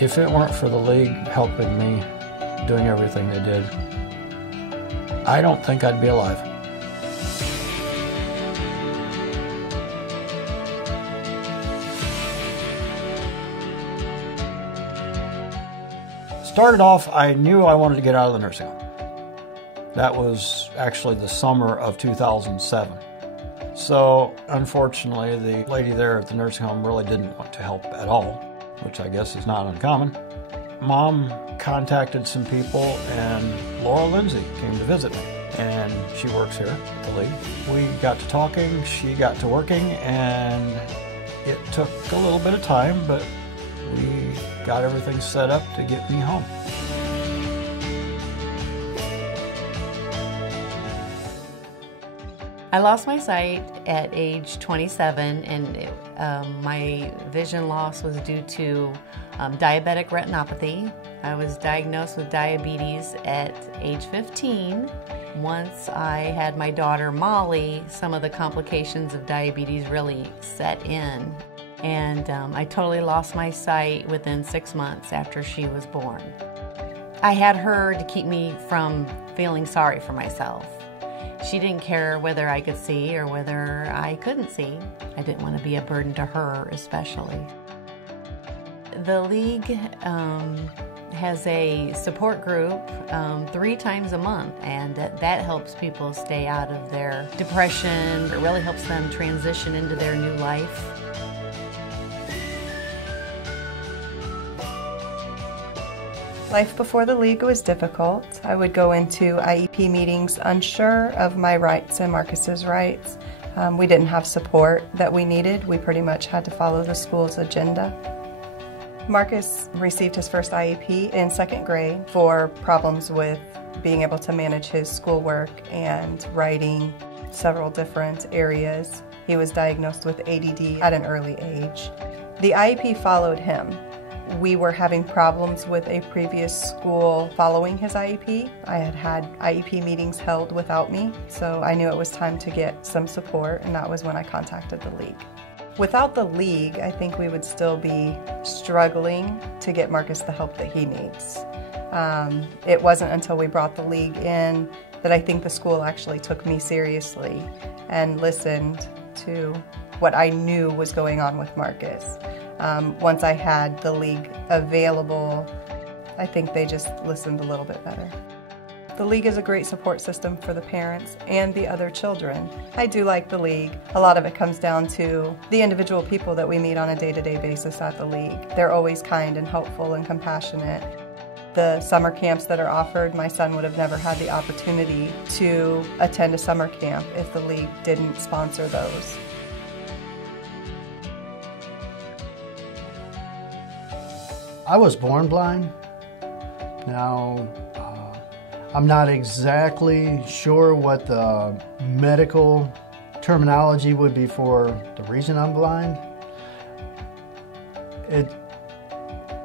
If it weren't for the League helping me, doing everything they did, I don't think I'd be alive. Started off, I knew I wanted to get out of the nursing home. That was actually the summer of 2007. So, unfortunately, the lady there at the nursing home really didn't want to help at all, which I guess is not uncommon. Mom contacted some people, and Laura Lindsay came to visit me, and she works here at the League. We got to talking, she got to working, and it took a little bit of time, but we got everything set up to get me home. I lost my sight at age 27, and my vision loss was due to diabetic retinopathy. I was diagnosed with diabetes at age 15. Once I had my daughter Molly, some of the complications of diabetes really set in, and I totally lost my sight within 6 months after she was born. I had her to keep me from feeling sorry for myself. She didn't care whether I could see or whether I couldn't see. I didn't want to be a burden to her, especially. The League has a support group 3 times a month, and that helps people stay out of their depression. It really helps them transition into their new life. Life before the League was difficult. I would go into IEP meetings unsure of my rights and Marcus's rights. We didn't have support that we needed. We pretty much had to follow the school's agenda. Marcus received his first IEP in 2nd grade for problems with being able to manage his schoolwork and writing, several different areas. He was diagnosed with ADD at an early age. The IEP followed him. We were having problems with a previous school following his IEP. I had had IEP meetings held without me, so I knew it was time to get some support, and that was when I contacted the League. Without the League, I think we would still be struggling to get Marcus the help that he needs. It wasn't until we brought the League in that I think the school actually took me seriously and listened to what I knew was going on with Marcus. Once I had the League available, I think they just listened a little bit better. The League is a great support system for the parents and the other children. I do like the League. A lot of it comes down to the individual people that we meet on a day-to-day basis at the League. They're always kind and helpful and compassionate. The summer camps that are offered, my son would have never had the opportunity to attend a summer camp if the League didn't sponsor those. I was born blind. Now, I'm not exactly sure what the medical terminology would be for the reason I'm blind. It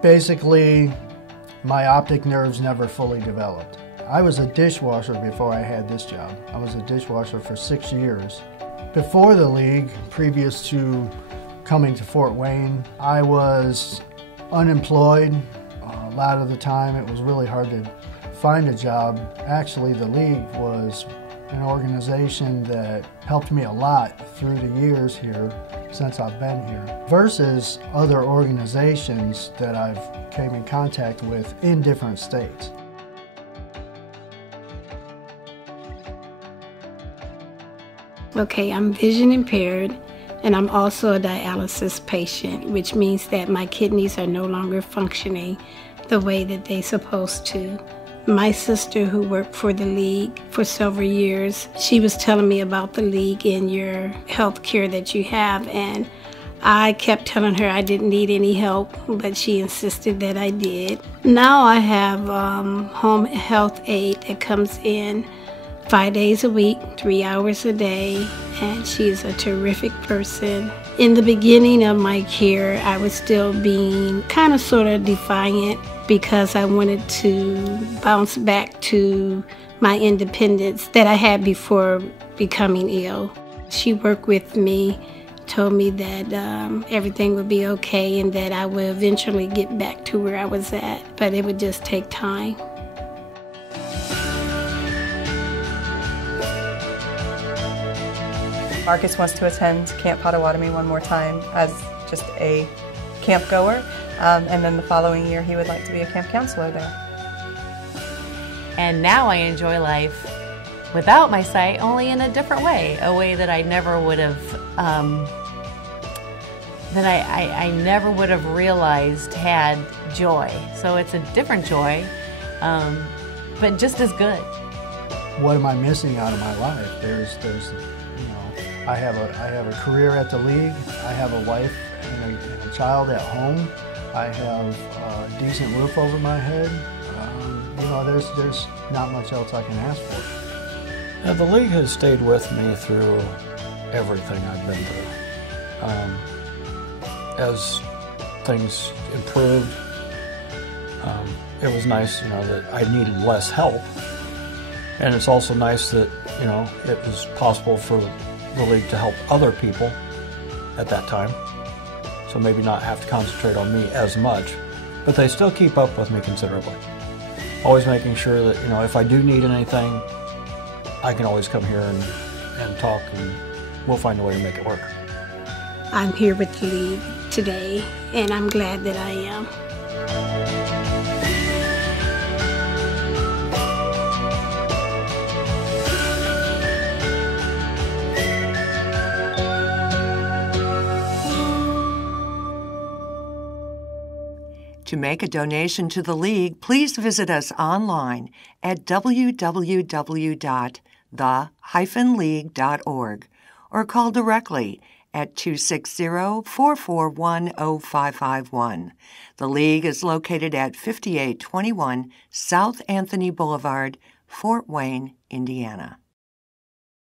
basically, my optic nerves never fully developed. I was a dishwasher before I had this job. I was a dishwasher for 6 years. Before the League, previous to coming to Fort Wayne, I was unemployed. A lot of the time it was really hard to find a job. Actually, the League was an organization that helped me a lot through the years here since I've been here, versus other organizations that I've came in contact with in different states. Okay, I'm vision impaired, and I'm also a dialysis patient, which means that my kidneys are no longer functioning the way that they're supposed to. My sister, who worked for the League for several years, she was telling me about the League and your health care that you have, and I kept telling her I didn't need any help, but she insisted that I did. Now I have home health aide that comes in 5 days a week, 3 hours a day, and she's a terrific person. In the beginning of my care, I was still being kind of sort of defiant because I wanted to bounce back to my independence that I had before becoming ill. She worked with me told me that everything would be okay and that I would eventually get back to where I was at, but it would just take time. Marcus wants to attend Camp Potawatomi one more time as just a camp goer, and then the following year he would like to be a camp counselor there. And now I enjoy life without my sight, only in a different way, a way that I never would have, I never would have realized had joy. So it's a different joy, but just as good. What am I missing out of my life? There's, you know, I have a career at the league. I have a wife and a child at home. I have a decent roof over my head. You know, there's not much else I can ask for. Now, the league has stayed with me through everything I've been through. As things improved, it was nice, you know, that I needed less help. And it's also nice that, you know, it was possible for the league to help other people at that time. So maybe not have to concentrate on me as much, but they still keep up with me considerably. Always making sure that, you know, if I do need anything, I can always come here and talk, and we'll find a way to make it work. I'm here with the league today, and I'm glad that I am. To make a donation to the League, please visit us online at www.the-league.org or call directly at 260-441-0551. The League is located at 5821 South Anthony Boulevard, Fort Wayne, Indiana.